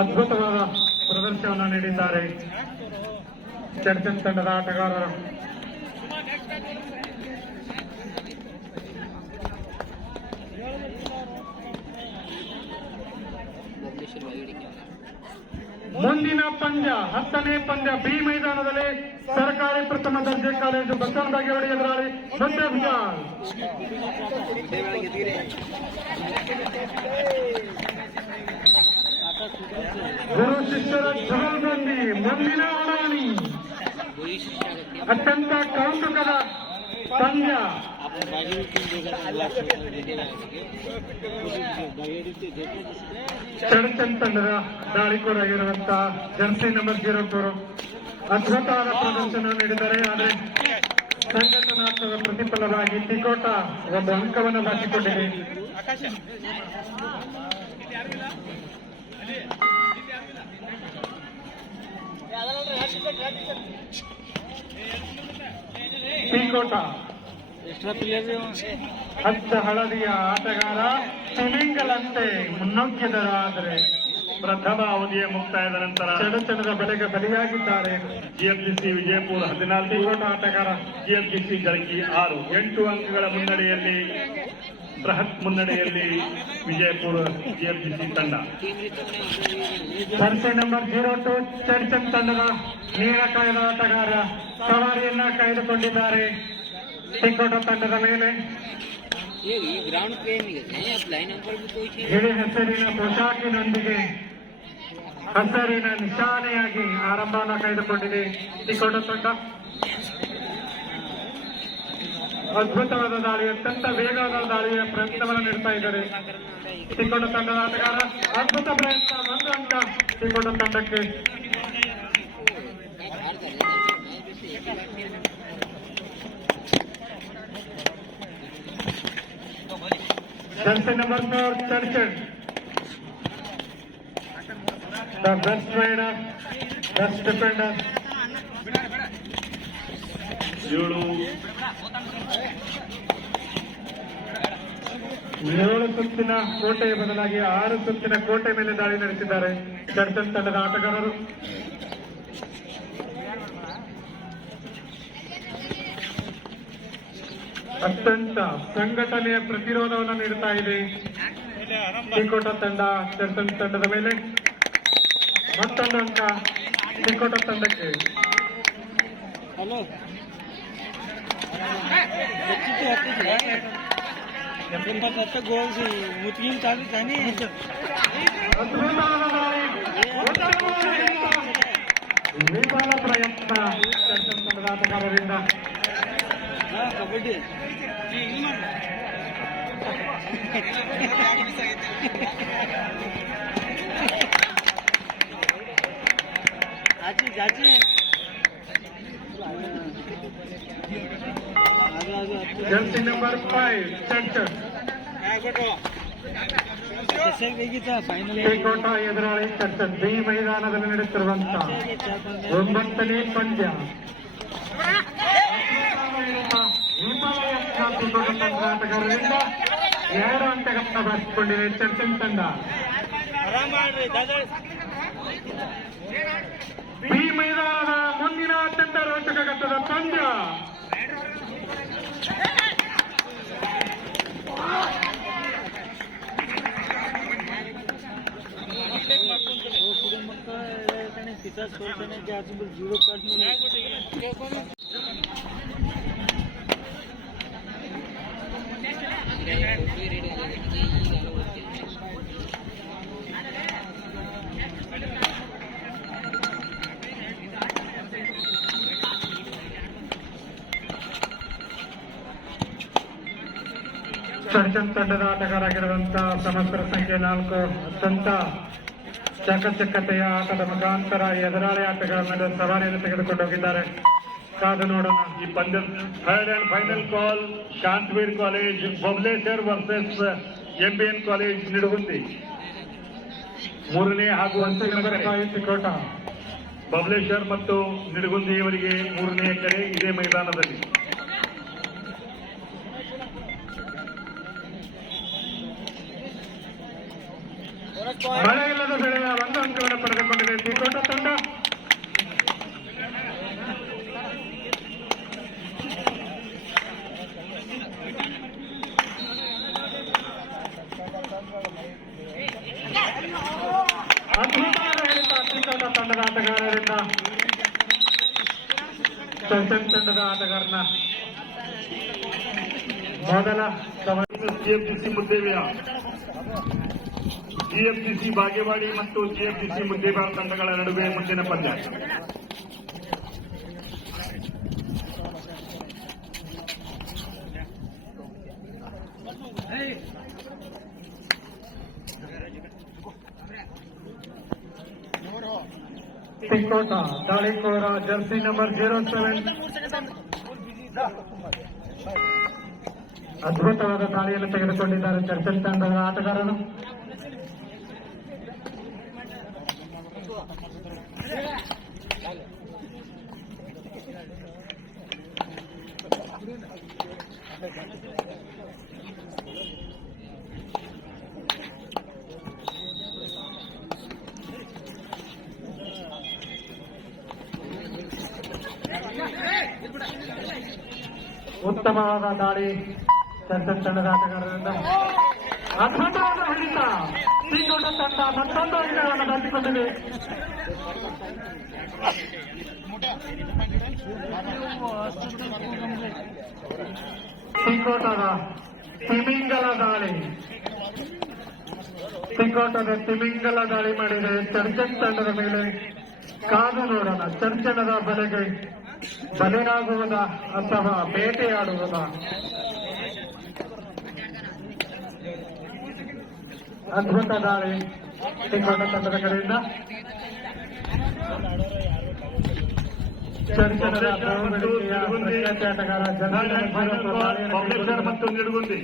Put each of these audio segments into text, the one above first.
ಅದ್ಭುತವಾದ ಪ್ರದರ್ಶನವನ್ನು ನೀಡಿದ್ದಾರೆ ಚರ್ಚನ್ ತಂಡದ ಆಟಗಾರರು. ಮುಂದಿನ ಪಂದ್ಯ 10ನೇ ಪಂದ್ಯ ಬಿ ಮೈದಾನದಲ್ಲಿ ಸರ್ಕಾರಿ ಪ್ರಥಮ ದರ್ಜೆ ಕಾಲೇಜು ಬಸವನಬಾಗೇವಾಡಿ ಎದುರಾಳಿ ಮತ್ತೆ ವಿಜಾಲ್. ಗುರು ಶಿಷ್ಯರ ಜಗಲ್ಬಂದಿ ಮುಂದಿನ ಹಣಾಣಿ. ಅತ್ಯಂತ ಕೌತುಕದ ಪಂದ್ಯ. ಚರ್ಚನ್ ತಂಡದ ದಾಳಿಕೋರಾಗಿರುವಂತಹ ಜರ್ಸಿ ನಂಬರ್ 04 ಅದ್ಭುತವಾದ ಪ್ರದರ್ಶನ ನೀಡಿದ್ದಾರೆ. ಆದರೆ ಸಂಘಟನಾತ್ಮಕ ಪ್ರತಿಫಲವಾಗಿ ತಿಕೋಟ ಒಂದು ಅಂಕವನ್ನು ಬಾಚಿಕೊಂಡಿದೆ. ತಿಕೋಟ ಹಚ್ಚ ಹಳದಿಯ ಆಟಗಾರ ತಿಮಿಂಗಲಂತೆ ಮುನ್ನುಗ್ಗಿದರಾದರೆ ಪ್ರಥಮ ಅವಧಿಯ ಮುಕ್ತಾಯದ ನಂತರ ಚಡಚಣದ ಬೆಲೆಗೆ ಬಲಿಯಾಗಿದ್ದಾರೆ. ಜಿಎಫ್ಜಿಸಿ ವಿಜಯಪುರ 14, ತಿಕೋಟ ಆಟಗಾರ ಜಿಎಫ್ಜಿಸಿ ಜಳಕಿ 6. 8 ಅಂಕಗಳ ಮುನ್ನಡೆಯಲ್ಲಿ ಬೃಹತ್ ಮುನ್ನಡೆಯಲ್ಲಿ ವಿಜಯಪುರ ಜಿಎಫ್ಜಿಸಿ ತಂಡ. ಜರ್ಸಿ ನಂಬರ್ 02 ಚಡ್ಚನ್ ತಂಡದ ನೀಲಕಾಯದ ಆಟಗಾರ ಸವಾರಿಯನ್ನ ಕಾಯ್ದುಕೊಂಡಿದ್ದಾರೆ ತಿಕೋಟ ತಂಡದ ಮೇಲೆ. ಹಿಡಿ ಹಸಿರಿನ ಪೋಷಾಕಿನೊಂದಿಗೆ ಹಸಿರಿನ ನಿಶಾನೆಯಾಗಿ ಆರಂಭವನ್ನು ಕಾಯ್ದುಕೊಂಡಿದೆ ತಿಕೋಟ ತಂಡ. ಅದ್ಭುತವಾದ ದಾಳಿ, ಅತ್ಯಂತ ವೇಗವಾದ ದಾಳಿಯ ಪ್ರಯತ್ನವನ್ನು ನೀಡ್ತಾ ಇದ್ದಾರೆ ತಿಕೋಟ ತಂಡದ ಆಟಗಾರ. ಅದ್ಭುತ ಪ್ರಯತ್ನ, 1 ಅಂಕ ತಿಕೋಟ ತಂಡಕ್ಕೆ. ಜರ್ಸಿ ನಂಬರ್ 4 ಚರ್ಚನ್ the best raider, best defender. 7 ಸುತ್ತಿನ ಕೋಟೆಯ ಬದಲಾಗಿ 6 ಸುತ್ತಿನ ಕೋಟೆ ಮೇಲೆ ದಾಳಿ ನಡೆಸಿದ್ದಾರೆ ಚರ್ಚನ್ ತಂಡದ ಆಟಗಾರರು. ಅತ್ಯಂತ ಸಂಘಟನೆಯ ಪ್ರತಿರೋಧವನ್ನು ನೀಡುತ್ತಾ ಇದೆ ತಿಕೋಟ ತಂಡ ಚರ್ಚನ್ ತಂಡದ ಮೇಲೆ. ಮತ್ತೊಂದು ಅಂಕ ತಿಕೋಟ ತಂಡಕ್ಕೆ. ವಿಫಲ ಪ್ರಯತ್ನ ಚರ್ಚನ್ ತಂಡದ ಆಟಗಾರರಿಂದ. ಕಬಡ್ಡಿ ಜರ್ಸಿ ನಂಬರ್ 5 ಚರ್ಚನ್ ತಿಕೋಟ ಎದುರಾಳಿ ಚರ್ಚನ್ ಬಿ ಮೈದಾನದಲ್ಲಿ ನಡೆಯುತ್ತಿರುವಂತಹ 9ನೇ ಪಂದ್ಯ. ತಿಕೋಟ ತಂಡ ಆಟಗಾರರಿಂದ 2 ಅಂಕಗಳನ್ನು ಬಾಚಿಕೊಂಡಿದೆ ಚರ್ಚನ್ ತಂಡ. ಬಿ ಮೈದಾನದ ಮುಂದಿನ ಅತ್ಯಂತ ರೋಚಕ ಘಟ್ಟದ ಪಂದ್ಯ. ಚರ್ಚನ್ ತಂಡದ ಆಟಗಾರರಾಗಿರುವಂತಹ ಸಮಸ್ತರ ಸಂಖ್ಯೆ 4 ಅತ್ಯಂತ ಚಾಕಚಕ್ಯತೆಯ ಆಟದ ಮುಖಾಂತರ ಎದುರಾಳಿ ಆಟಗಾರ ಮೇಲೆ ಸವಾರಿಯನ್ನು ತೆಗೆದುಕೊಂಡು ಹೋಗಿದ್ದಾರೆ. ಕಾದು ನೋಡೋಣ. ಈ ಪಂದ್ಯ third and final call Shantaveer college Bableshwar versus MBN college Nidagundi. 3ನೇ ಹಾಗೂ ತಿಕೋಟ ಬಬ್ಲೇಶ್ವರ್ ಮತ್ತು ನಿಡಗುಂದಿ ಇವರಿಗೆ 3ನೇ ಕಡೆ ಇದೇ ಮೈದಾನದಲ್ಲಿ. ಮಳೆ ಇಲ್ಲದ ಬೆಳೆಯ ಒಂದು ಅಂಕವನ್ನು ಪಡೆದುಕೊಂಡಿದೆ ತಿಕೋಟ ತಂಡ. ಅದ್ಭುತವಾದ ಹಿಡಿತ ತಿಕೋಟ ತಂಡದ ಆಟಗಾರರಿಂದ ಸೆಷನ್ ತಂಡದ ಆಟಗಾರನ ಮೊದಲ ಜಿಎಫ್ಡಿಸಿ ಮುದ್ದೇಬಿಯ ಜಿಎಫ್ಡಿಸಿ ಬಾಗೇವಾಡಿ ಮತ್ತು ಜಿಎಫ್ಡಿಸಿ ಮುದ್ದೇಬಿಯ ತಂಡಗಳ ನಡುವೆ ಮುಂದಿನ ಪಂದ್ಯ. ತಿಕೋಟ ದಾಳಿಕೋರ ಜರ್ಸಿ ನಂಬರ್ 07 ಅದ್ಭುತವಾದ ದಾಳಿಯನ್ನು ತೆಗೆದುಕೊಂಡಿದ್ದಾರೆ ಚರ್ಚಲ್ ತಂಡದ ಆಟಗಾರರು. ಉತ್ತಮವಾದ ದಾಳಿ ಚರ್ಚಲ್ ತಂಡದ ಆಟಗಾರರಿಂದ. ಅದ್ಭುತವಾದ ಹಿಡಿತ ತಿಕೋಟ ತಂಡ ಮತ್ತೊಂದು ಅಂಕಗಳನ್ನು ದಾಟಿಕೊಂಡಿದೆ. ತಿಕೋಟದ ತಿಮಿಂಗಲ ದಾಳಿ ಮಾಡಿದೆ ಚರ್ಚಲ್ ತಂಡದ ಮೇಲೆ. ಕಾದು ನೋಡೋಣ ಚರ್ಚನದ ಬಲೆಗೆ ಬಲಿಯಾಗುವುದ ಅಥವಾ ಬೇಟೆಯಾಡುವುದ. ಅದ್ಭುತ ದಾಳಿ ತಿಕೋಟ ತಂಡದ ಕಡೆಯಿಂದ. ಚರ್ಚನದ ಪ್ರಖ್ಯಾತ ಆಟಗಾರ ಬಬಲೇಶ್ವರ್ ಮತ್ತು ನಿಡಗುಂದಿ.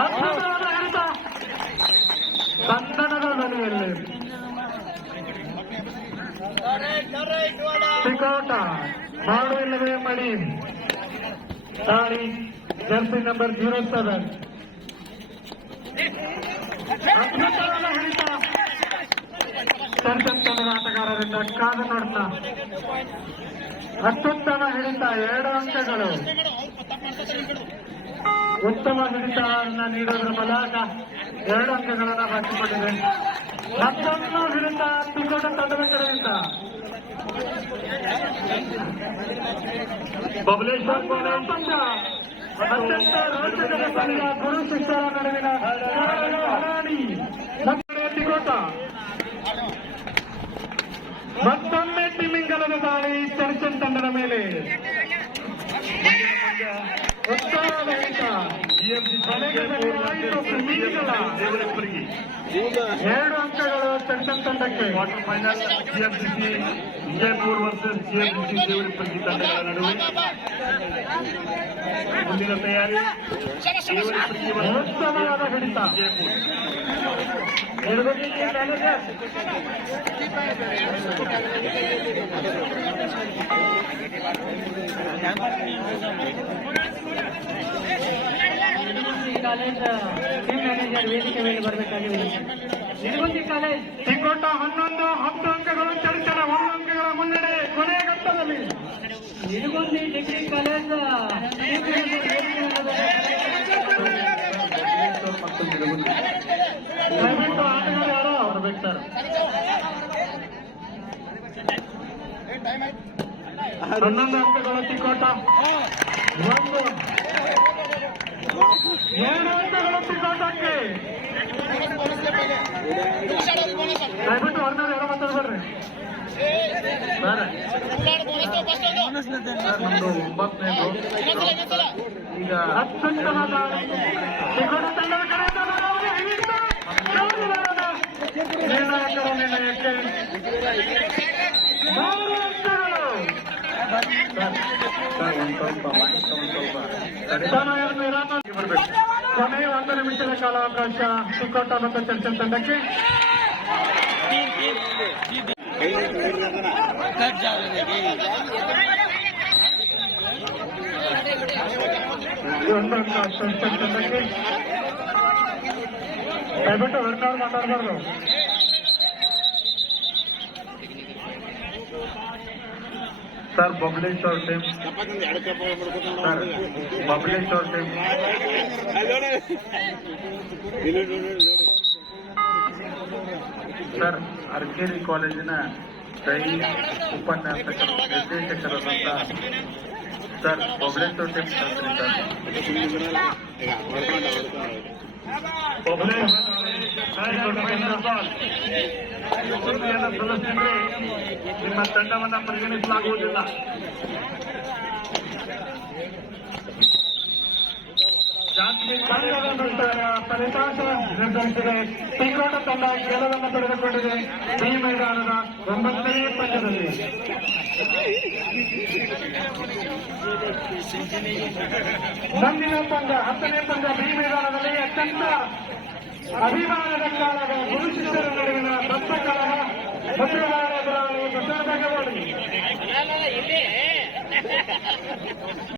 ಅದ್ಭುತವಾದ ಹಿಡಿತ ಬಂಧನದ ಬಲೆಯಲ್ಲಿ ತಿಕೋಟ ಮಾಡುವಿಲ್ಲವೇ ಮಡಿ ದಾಳಿ ಜರ್ಸಿ ನಂಬರ್ 07 ಅದ್ಭುತವಾದ ಹಿಡಿತ ಚರ್ಚಲ್ ತಂಡದ ಆಟಗಾರರಿಂದ. ಕಾದು ನೋಡ್ತಾ ಅತ್ಯುತ್ತಮ ಹಿಡಿತ 2 ಅಂಕಗಳು. ಉತ್ತಮ ಹಿಡಿತವನ್ನು ನೀಡೋದ್ರ ಮೂಲಕ 2 ಅಂಕಗಳನ್ನು ಬಾಕಿಕೊಂಡಿದೆ. ಮತ್ತೊಂದು ಹಿಡಿತ ತಿಕೋಟ ತಂಡದ ಕಡೆಯಿಂದ. ಬಬಲೇಶ್ವರ್ ಪಂದ್ಯ ಅತ್ಯಂತ ರೋಚಕದ ಪಂದ್ಯ. ಗುರು ಶಿಷ್ಯರ ನಡುವಿನ ಹರಾಡಿ ತಿಕೋಟ. ಮತ್ತೊಮ್ಮೆ ತಿಮಿಂಗಲದ ದಾಳಿ ಚರ್ಚಲ್ ತಂಡದ ಮೇಲೆ. ಉತ್ತಮವಾದ ಹಿಡಿತ ದೇವರಪ್ಪರಿಗೆ 2 ಅಂಕಗಳು ಚರ್ಚಲ್ ತಂಡಕ್ಕೆ. ಕ್ವಾರ್ಟರ್ ಫೈನಲ್ ಜಿಎಫ್ಡಿಸಿ ವಿಜಯಪುರ ವರ್ಸಸ್ ಜಿಎಫ್ಡಿಸಿ ದೇವರಪ್ಪರಿಗೆ ತಂಡಗಳ ನಡುವೆ ಮುಂದಿನ ತಯಾರಿ. ದೇವರಪ್ಪರಿಗೆ ಉತ್ತಮವಾದ ಹಿಡಿತ ಕಾಲೇಜ್ ಟೀಮ್ ಮ್ಯಾನೇಜರ್ ವೇದಿಕೆ ಮೇಲೆ ಬರಬೇಕಾಗಿದೆ. ನಿಡಗುಂದಿ ಕಾಲೇಜ್ ತಿಕೋಟ 11 10 ಅಂಕಗಳು ಚರ್ಚಲ 1 ಅಂಕಗಳ ಮುನ್ನಡೆ ಕೊನೆಯ ಘಟ್ಟದಲ್ಲಿ. ನಿಡಗುಂದಿ ಡಿಗ್ರಿ ಕಾಲೇಜ್ ದಯವಿಟ್ಟು ಆಟಗಾರ ಯಾರೋ ಬರ್ಬೇಕು ಸರ್. 11 ಅಂಕಗಳು ತಿಕೋಟ. 2 ಅಂಕಗಳು ತಿಕೋಟಕ್ಕೆ. ದಯವಿಟ್ಟು ಹೊರನಾಡು ಯಾರೋ ಮಾತಾಡ್ಬರ್ರಿ ನಮ್ದು 9ನೇದು ಈಗ ಅತ್ಯುತ್ತಮ ದಾಳಿ ತಿಕೋಟ ತಂಡದ ಕಡೆಯಿಂದ. ನಿರ್ಣಾಯಕರ ನಿರ್ಣಯಕ್ಕೆ 3 ಅಂಕಗಳು. ಕೊನೆಯ 1 ನಿಮಿಷದ ಕಾಲಾವಕಾಶ ತಿಕೋಟ ಮತ್ತು ಚರ್ಚಲ್ ತಂಡಕ್ಕೆ. ಒಂದು ತಂಡಕ್ಕೆ ದಯವಿಟ್ಟು ಹೊರನಾಡು ಮಾತಾಡಬಾರ್ದು. Sir Babaleshwar team sir Babaleshwar team sir Arkeri ಕಾಲೇಜಿನ ದೈಹಿಕ ಉಪನ್ಯಾಸಕರು ನಿರ್ದೇಶಕರಾದಂತ ಸರ್ ಬಬಲೇಶ್ವರ್ ಟೀಮ್ ಸದಸ್ಯರೇ ನಿಮ್ಮ ತಂಡವನ್ನ ಪರಿಗಣಿಸಲಾಗುವುದಿಲ್ಲ. ತಂಡದ ನಂತರ ಫಲಿತಾಂಶ ನಿರ್ಧರಿಸಿದೆ. ತಿಂಗೋಟ ತಂಡ ಗೆಲುವನ್ನು ಪಡೆದುಕೊಂಡಿದೆ ಈ ಮೈದಾನದ 9ನೇ ಪಂದ್ಯದಲ್ಲಿ. ಮುಂದಿನ ಪಂದ್ಯ 10ನೇ ಪಂದ್ಯ ಬಿ ಮೈದಾನದಲ್ಲಿ ಅತ್ಯಂತ ಅಭಿಮಾನದ ಕಾಲದ ಗುರು ಶಿಷ್ಯರ ನಡುವಿನ ದತ್ತ ಕಲಹ ಮಂಗಳವಾರ ಎದುರಾಳಿ ಬಸವರಾಜ